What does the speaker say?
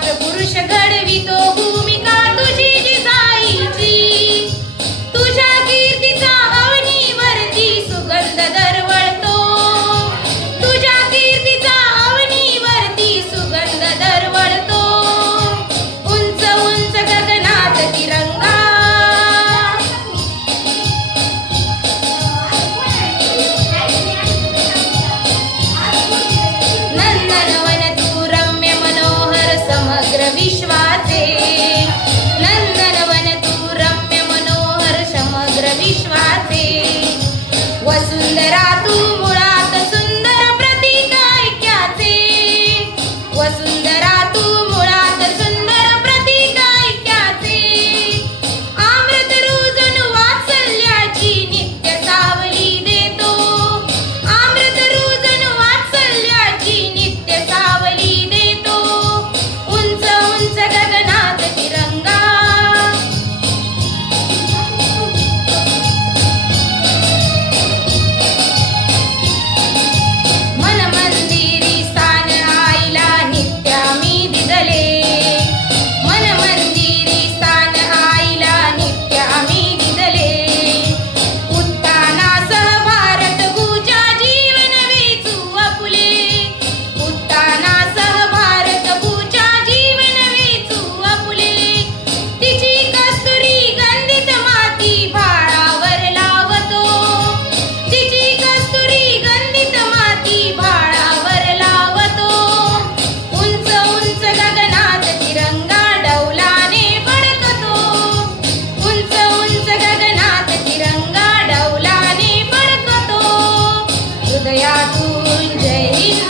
राष्ट्र पुरुष गढ़वितो जाते वसुंधरा following day.